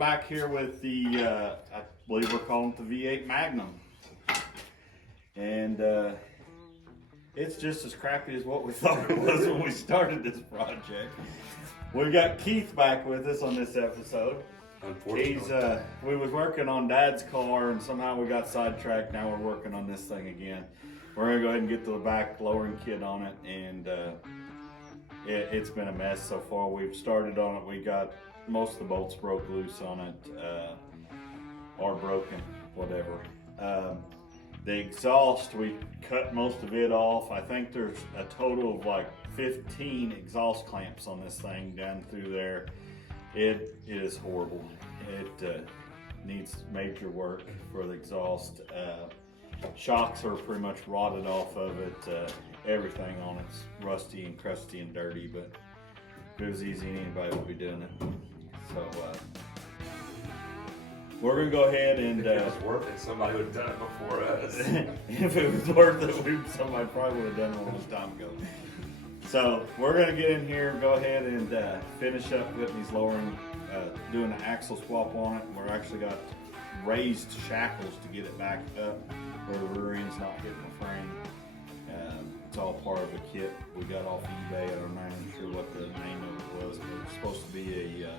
back here with the, I believe we're calling it the V8 Magnum. And it's just as crappy as what we thought it was when we started this project. We've got Keith back with us on this episode. Unfortunately. We was working on Dad's car and somehow we got sidetracked. Now we're working on this thing again. We're gonna go ahead and get to the back lowering kit on it, and it's been a mess so far. We've started on it. We got most of the bolts broke loose on it, or broken, whatever. The exhaust, we cut most of it off. I think there's a total of like 15 exhaust clamps on this thing down through there. It is horrible. It needs major work for the exhaust. Shocks are pretty much rotted off of it. Everything on it's rusty and crusty and dirty, but if it was easy, anybody would be doing it. So we're gonna go ahead and if it was worth it, somebody would have done it before us. if it was worth it, somebody probably would have done it a long time ago. So we're gonna get in here, go ahead and finish up getting these lowering, doing an axle swap on it. We're actually got raised shackles to get it back up where the rear end's not hitting the frame. It's all part of the kit we got off eBay. I'm not even sure what the name of it was, but it's supposed to be a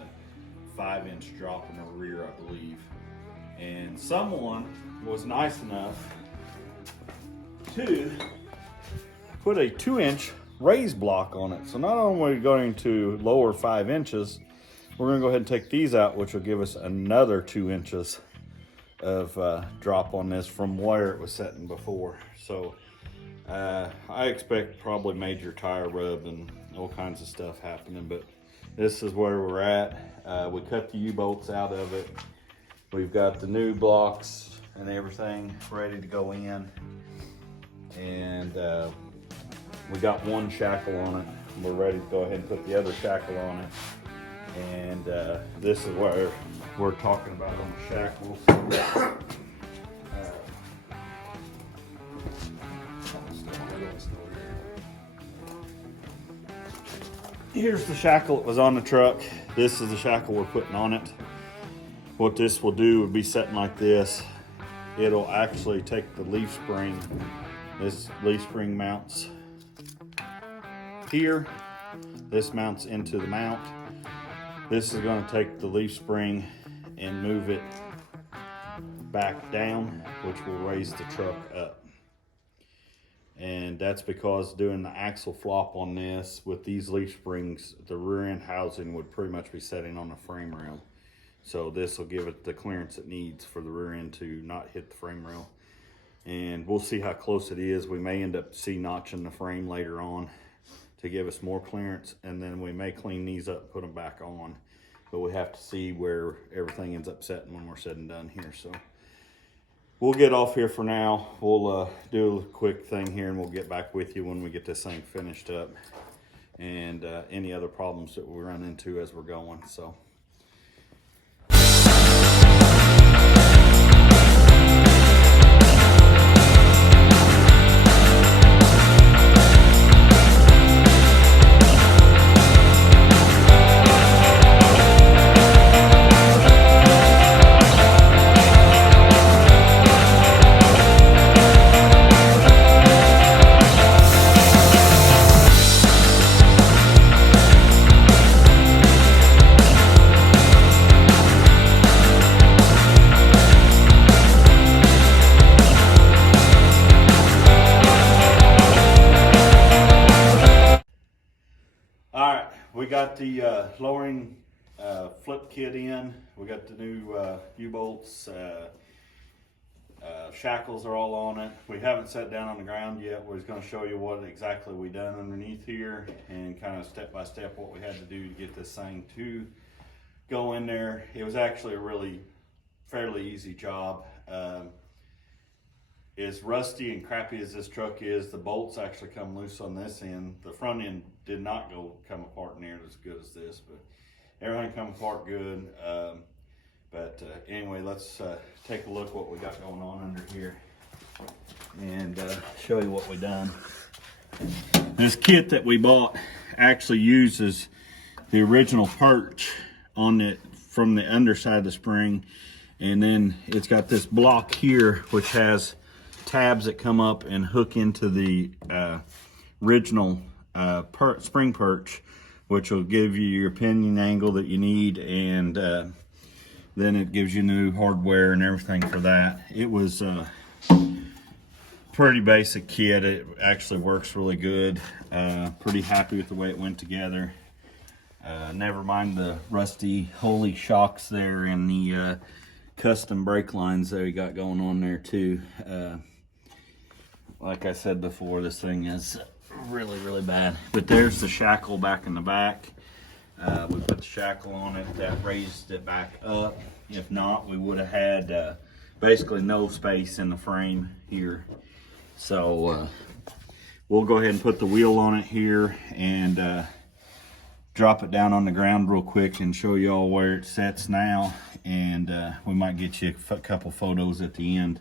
5-inch drop in the rear, I believe. And someone was nice enough to put a 2-inch raised block on it. So not only are we going to lower 5 inches, we're going to go ahead and take these out, which will give us another 2 inches of drop on this from where it was sitting before. So I expect probably major tire rub and all kinds of stuff happening, but this is where we're at. We cut the U-bolts out of it. We've got the new blocks and everything ready to go in, and we got one shackle on it. We're ready to go ahead and put the other shackle on it. And this is where we're talking about on the shackles. Here's the shackle that was on the truck. This is the shackle we're putting on it. What this will do would be setting like this. It'll actually take the leaf spring. This leaf spring mounts here. This mounts into the mount. This is going to take the leaf spring and move it back down, which will raise the truck up. And that's because doing the axle flop on this with these leaf springs, the rear end housing would pretty much be setting on the frame rail. So this will give it the clearance it needs for the rear end to not hit the frame rail. And we'll see how close it is. We may end up C-notching the frame later on to give us more clearance, and then we may clean these up, put them back on. But we have to see where everything ends up setting when we're said and done here. So we'll get off here for now. We'll do a quick thing here, and we'll get back with you when we get this thing finished up, and any other problems that we run into as we're going. So. We got the lowering flip kit in. We got the new U-bolts. Shackles are all on it. We haven't sat down on the ground yet. We're just going to show you what exactly we done underneath here and kind of step by step what we had to do to get this thing to go in there. It was actually a really fairly easy job. As rusty and crappy as this truck is, the bolts actually come loose on this end. The front end did not come apart near as good as this, but everything come apart good. Anyway, let's take a look what we got going on under here and show you what we done. This kit that we bought actually uses the original perch on it from the underside of the spring, and then it's got this block here which has tabs that come up and hook into the original spring perch, which will give you your pinion angle that you need, and then it gives you new hardware and everything for that. It was pretty basic kit. It actually works really good. Pretty happy with the way it went together. Never mind the rusty holy shocks there and the custom brake lines that we got going on there too. Like I said before, this thing is really bad. But there's the shackle back in the back. We put the shackle on it, that raised it back up. If not, we would have had basically no space in the frame here. So we'll go ahead and put the wheel on it here and drop it down on the ground real quick and show you all where it sets now. And we might get you a couple photos at the end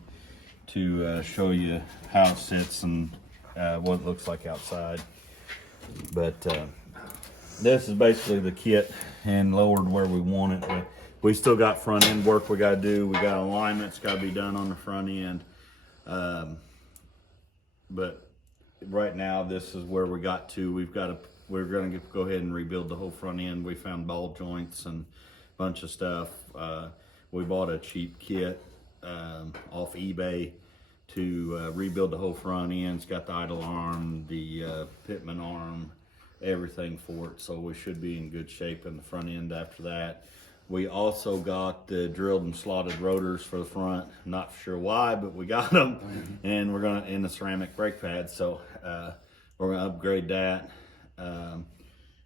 to show you how it sits and what it looks like outside. But this is basically the kit and lowered where we want it. But we still got front end work we got to do. We got alignments got to be done on the front end. But right now, this is where we got to. We're going to go ahead and rebuild the whole front end. We found ball joints and a bunch of stuff. We bought a cheap kit off eBay to rebuild the whole front end. It's got the idle arm, the pitman arm, everything for it. So we should be in good shape in the front end after that. We also got the drilled and slotted rotors for the front. Not sure why, but we got them. And we're gonna, in the ceramic brake pad. So we're gonna upgrade that.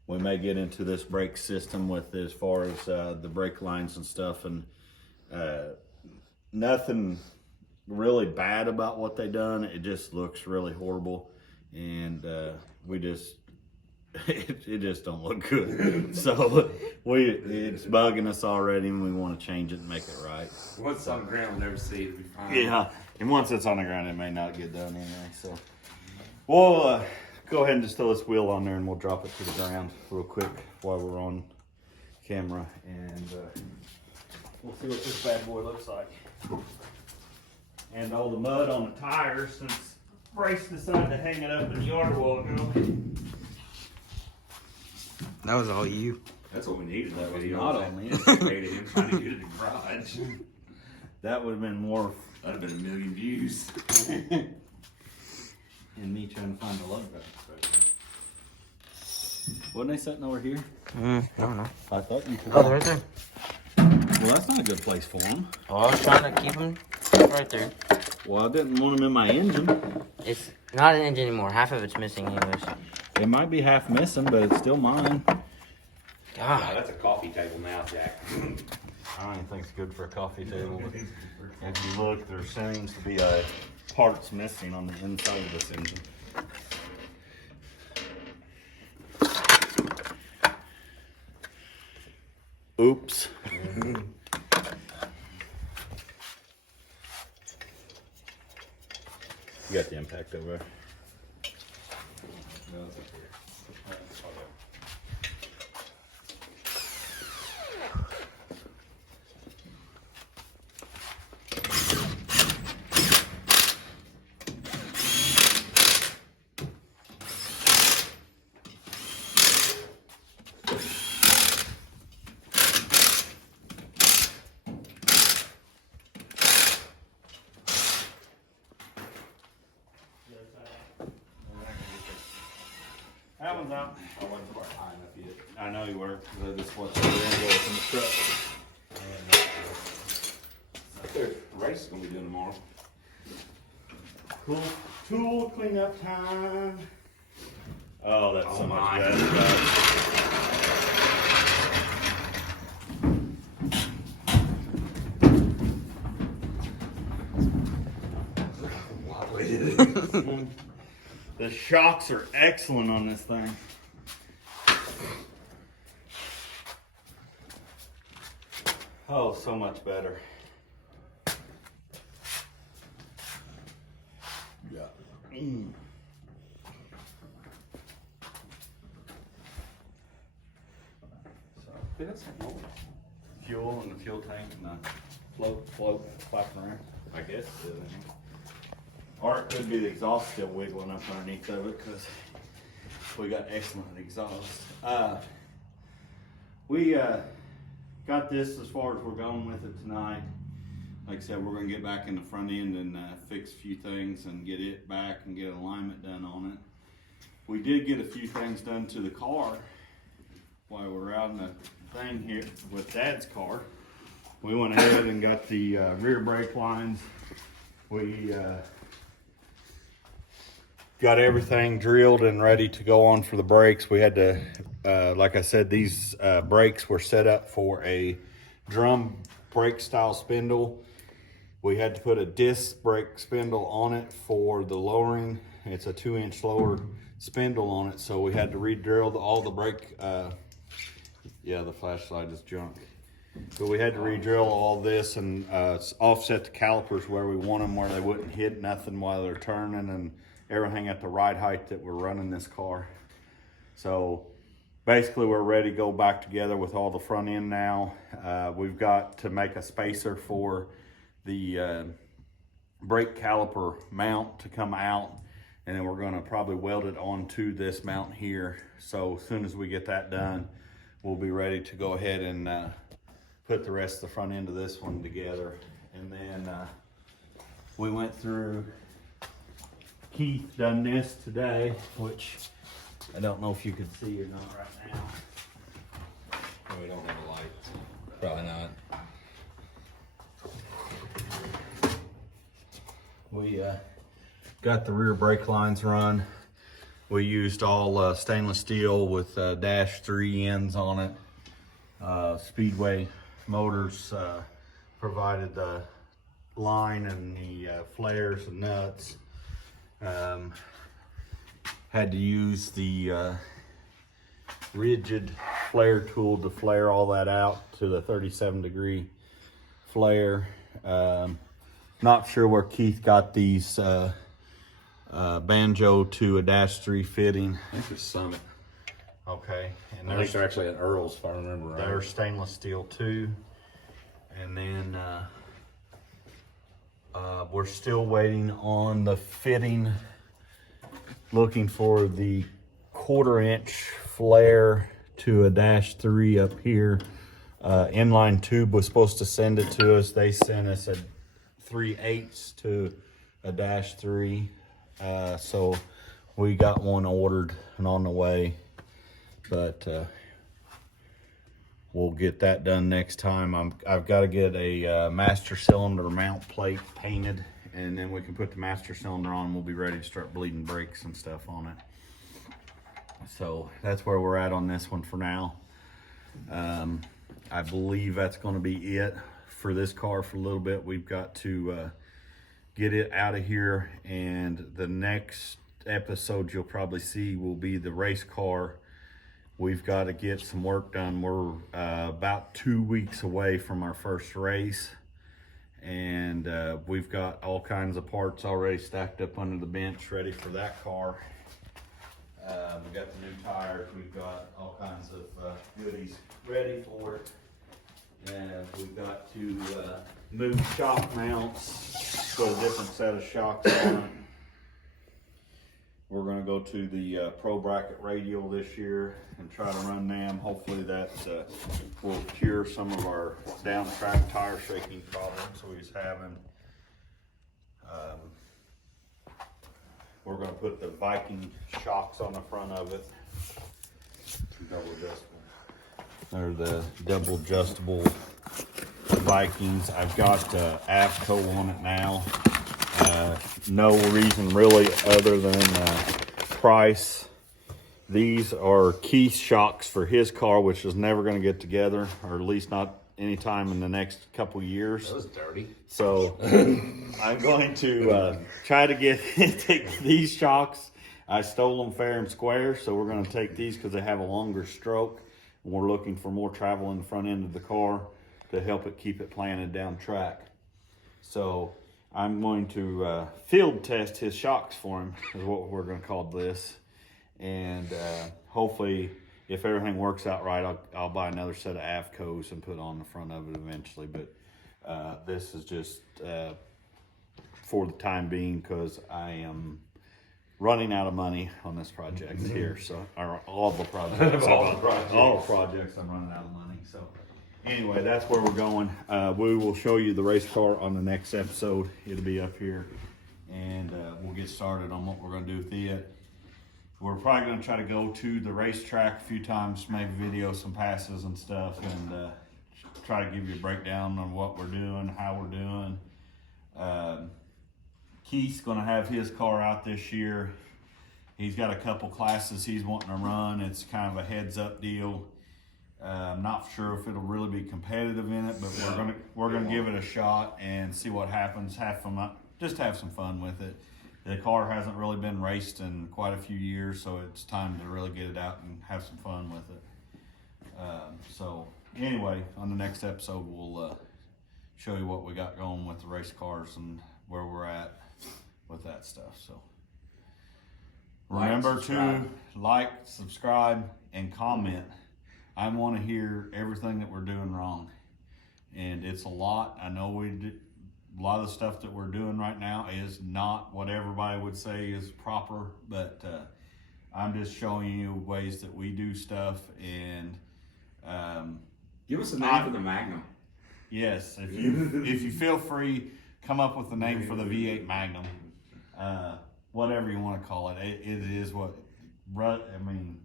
We may get into this brake system with as far as the brake lines and stuff, and nothing really bad about what they done. It just looks really horrible, and we just it just don't look good. So it's bugging us already, and we want to change it and make it right. Once it's on the ground, we'll never see it. It'll be fine. Yeah, and once it's on the ground, it may not get done anyway. So we'll go ahead and just throw this wheel on there, and we'll drop it to the ground real quick while we're on camera, and we'll see what this bad boy looks like. And all the mud on the tires, since Bryce decided to hang it up in the yard a while ago. That was all you. That's what we needed. That video. Not on me. Him trying to get it in the garage. That would have been more. That'd have been 1 million views. And me trying to find the lug nut. Wasn't they sitting over here? I don't know. I thought you could. Oh, they're right there. Well, that's not a good place for them. Oh, I was trying to keep them right there. Well, I didn't want them in my engine. It's not an engine anymore. Half of it's missing anyways. It might be half missing, but it's still mine. God. That's a coffee table now, Jack. I don't even think it's good for a coffee table. But if you look, there seems to be parts missing on the inside of this engine. Oops. You got the impact over there. No, it's up here. That one's out. I wasn't quite high enough yet. I know you were, because I just watched the angles in the truck. There's a race gonna be doing tomorrow. Cool. Tool cleanup time. Oh, that's Oh so much my. better, guys. The shocks are excellent on this thing. Oh, so much better. Yeah. So, That's more. fuel in the fuel tank and the float flapping around. I guess it is. Or it could be the exhaust still wiggling up underneath of it because we got excellent exhaust. We got this as far as we're going with it tonight. Like I said, we're gonna get back in the front end and fix a few things and get it back and get alignment done on it. We did get a few things done to the car while we're out in the thing here with Dad's car. We went ahead and got the rear brake lines. We got everything drilled and ready to go on for the brakes. We had to, like I said, these brakes were set up for a drum brake style spindle. We had to put a disc brake spindle on it for the lowering. It's a 2-inch lower spindle on it, so we had to re-drill all the brake. Yeah, the flashlight is junk. But we had to re-drill all this and offset the calipers where we want them, where they wouldn't hit nothing while they're turning, and everything at the right height that we're running this car. So basically we're ready to go back together with all the front end now. We've got to make a spacer for the brake caliper mount to come out, and then we're gonna probably weld it onto this mount here. So as soon as we get that done, we'll be ready to go ahead and put the rest of the front end of this one together. And then we went through, Keith done this today, which I don't know if you can see or not right now. Oh, we don't have a light. Probably not. We got the rear brake lines run. We used all stainless steel with dash 3 ends on it. Speedway Motors provided the line and the flares and nuts. Had to use the rigid flare tool to flare all that out to the 37-degree flare. Not sure where Keith got these banjo to a dash 3 fitting. I think it's Summit. Okay, and I think they're actually at Earl's, if I remember right. they're stainless steel too. And then we're still waiting on the fitting, looking for the 1/4-inch flare to a dash 3 up here. Inline Tube was supposed to send it to us. They sent us a 3/8 to a dash 3. So we got one ordered and on the way, but we'll get that done next time. I've got to get a master cylinder mount plate painted, and then we can put the master cylinder on and we'll be ready to start bleeding brakes and stuff on it. So that's where we're at on this one for now. I believe that's going to be it for this car for a little bit. We've got to get it out of here, and the next episode you'll probably see will be the race car. We've got to get some work done. We're about 2 weeks away from our first race, and we've got all kinds of parts already stacked up under the bench ready for that car. We've got the new tires. We've got all kinds of goodies ready for it. And we've got to move shock mounts, put a different set of shocks on it. We're going to go to the Pro Bracket Radial this year and try to run them. Hopefully that will cure some of our down track tire shaking problems we was having. We're going to put the Viking shocks on the front of it. Double adjustable. They're the double adjustable Vikings. I've got AVCO on it now. No reason really other than price. These are Keith's shocks for his car, which is never going to get together, or at least not anytime in the next couple years. That was dirty. So I'm going to try to take these shocks. I stole them fair and square, so we're going to take these because they have a longer stroke. And we're looking for more travel in the front end of the car to help it keep it planted down track. So I'm going to field test his shocks for him, is what we're going to call this. And hopefully if everything works out right, I'll buy another set of Avcos and put on the front of it eventually. But this is just for the time being, because I am running out of money on this project here. So all the projects, all the projects, I'm running out of money. So anyway, that's where we're going. We will show you the race car on the next episode. It'll be up here, and we'll get started on what we're going to do with it. We're probably going to try to go to the racetrack a few times, maybe video some passes and stuff, and try to give you a breakdown on what we're doing, how we're doing. Keith's going to have his car out this year. He's got a couple classes he's wanting to run. It's kind of a heads up deal. I'm not sure if it'll really be competitive in it, but we're gonna give it a shot and see what happens. Just have some fun with it. The car hasn't really been raced in quite a few years, so it's time to really get it out and have some fun with it. So anyway, on the next episode, we'll show you what we got going with the race cars and where we're at with that stuff. So remember to like, subscribe, and comment. I want to hear everything that we're doing wrong, and it's a lot. I know a lot of the stuff that we're doing right now is not what everybody would say is proper, but I'm just showing you ways that we do stuff. And give us a name for the Magnum. Yes, if you feel free, come up with the name for the V8 Magnum, whatever you want to call it. It is what, I mean,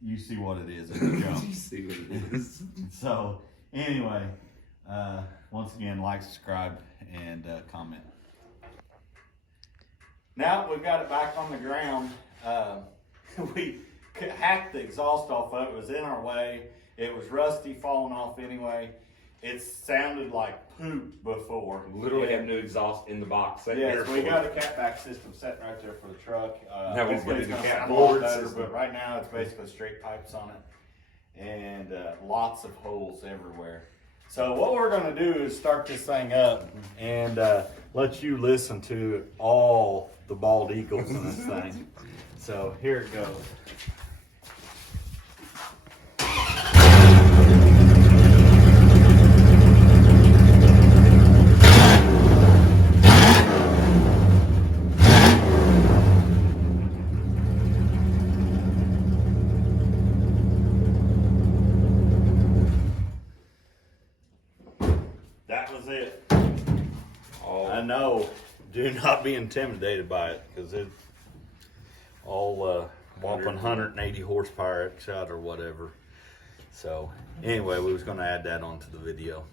you see what it is. You see what it is. So anyway, once again, like, subscribe, and comment. Now we've got it back on the ground. We hacked the exhaust off of it. It was in our way. It was rusty, falling off anyway. It sounded like poop before. Literally have new exhaust in the box. Yes, we got a catback system set right there for the truck. Now we've Hopefully got it's the gonna cat sound a lot board better, system. but right now it's basically straight pipes on it, and lots of holes everywhere. So what we're gonna do is start this thing up and let you listen to all the bald eagles in this thing. So here it goes. That was it. Oh, I know. Do not be intimidated by it, because it's all whopping 180 horsepower shot or whatever. So anyway, we was going to add that onto the video.